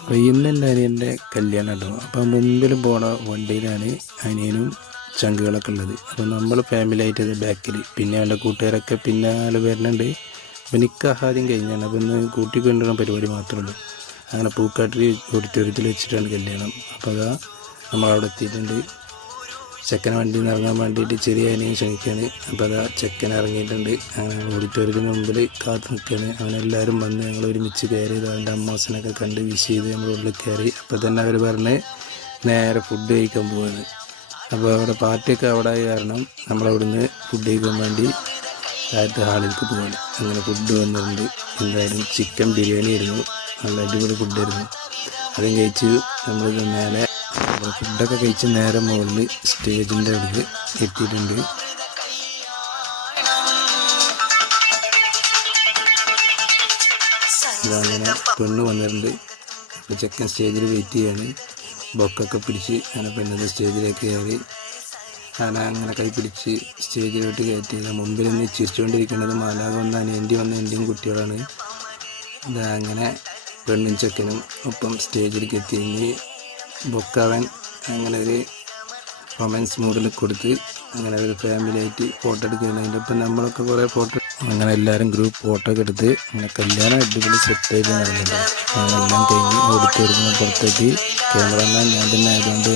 അപ്പോൾ ഇന്നല്ല അനിയന്റെ കല്യാണം ഉണ്ടാവും അപ്പോൾ മുമ്പിൽ പോണ വണ്ടിയിലാണ് അനിയനും ചങ്കുകളൊക്കെ ഉള്ളത്. അപ്പോൾ നമ്മൾ ഫാമിലി ആയിട്ട് ബാക്കിൽ പിന്നെ അവന്റെ കൂട്ടുകാരൊക്കെ പിന്നാലെ വരുന്നുണ്ട്. അപ്പോൾ ആദ്യം കഴിഞ്ഞാണ്. അപ്പോൾ ഇന്ന് കൂട്ടി കൊണ്ടുവരുന്ന പരിപാടി മാത്രമേ ഉള്ളൂ. അങ്ങനെ പൂക്കാട്ടിൽ ഓഡിറ്റോറിയത്തിൽ വെച്ചിട്ടാണ് കല്യാണം. അപ്പോൾ അതാ നമ്മളവിടെ എത്തിയിട്ടുണ്ട്. ചെക്കനെ വണ്ടിയിൽ ഇറങ്ങാൻ വേണ്ടിയിട്ട് ചെറിയ അനിയൻ ക്ഷണിക്കുകയാണ് അപ്പോൾ അതാ ചെക്കൻ ഇറങ്ങിയിട്ടുണ്ട്. അങ്ങനെ ഓഡിറ്റോറിയത്തിന് മുമ്പിൽ കാത്തു നിൽക്കുകയാണ്. അവനെല്ലാവരും വന്ന് ഞങ്ങൾ ഒരുമിച്ച് കയറി ഇത് അവന്റെ അമ്മാസിനൊക്കെ കണ്ട് വിഷ് ചെയ്ത് നമ്മൾ ഉള്ളിൽ കയറി. അപ്പോൾ തന്നെ അവർ പറഞ്ഞ് നേരെ ഫുഡ് കഴിക്കാൻ പോവാണ്. അപ്പോൾ അവിടെ പാർട്ടിയൊക്കെ അവിടെ ആയ കാരണം നമ്മളവിടുന്ന് ഫുഡ് കഴിക്കാൻ വേണ്ടി താഴത്തെ ഹാളിലേക്ക് പോവാണ്. അങ്ങനെ ഫുഡ് വന്നിട്ടുണ്ട്. എന്തായാലും ചിക്കൻ ബിരിയാണി ആയിരുന്നു. നല്ല അടിപൊളി ഫുഡായിരുന്നു അതും കഴിച്ച് നമ്മൾ മേലെ അപ്പോൾ ഫുഡൊക്കെ കഴിച്ച് നേരെ മുകളിൽ സ്റ്റേജിന്റെ അടുത്ത് എത്തിയിട്ടുണ്ട്. ഇതങ്ങനെ പെണ്ണ് വന്നിട്ടുണ്ട്. അപ്പോൾ ചെക്കൻ സ്റ്റേജിൽ വെയിറ്റ് ചെയ്യാണ്. ബൊക്കൊക്കെ പിടിച്ച് അങ്ങനെ പെണ്ണിന്റെ സ്റ്റേജിലേക്ക് കയറി. അങ്ങനെ അങ്ങനെ കൈ പിടിച്ച് സ്റ്റേജിലോട്ട് കയറ്റി മുമ്പിൽ നിന്ന് ചിരിച്ചുകൊണ്ടിരിക്കുന്നത് മാലാക വന്ന അനിയന്റെ വന്ന എന്റെയും കുട്ടികളാണ്. അങ്ങനെ പെണ്ണും ചെക്കനും ഒപ്പം സ്റ്റേജിലേക്ക് എത്തി. ഇനി അവൻ അങ്ങനെ ഒരു റൊമാൻസ് മൂഡിൽ കൊടുത്ത് അങ്ങനെ ഒരു ഫാമിലി ആയിട്ട് ഫോട്ടോ എടുക്കുകയാണ്. അതിന്റെ ഒപ്പം നമ്മളൊക്കെ കുറേ ഫോട്ടോ അങ്ങനെ എല്ലാവരും ഗ്രൂപ്പ് ഫോട്ടോ ഒക്കെ എടുത്ത് അങ്ങനെ കല്യാണം അടിപൊളി സെറ്റായിട്ട് നടന്നിട്ടുണ്ട്. അങ്ങനെ എല്ലാം കഴിഞ്ഞ് ഓഡിറ്റോറിയത്തിന് പുറത്തേക്ക് ക്യാമറമാൻ ഞാൻ തന്നെ ആയതുകൊണ്ട്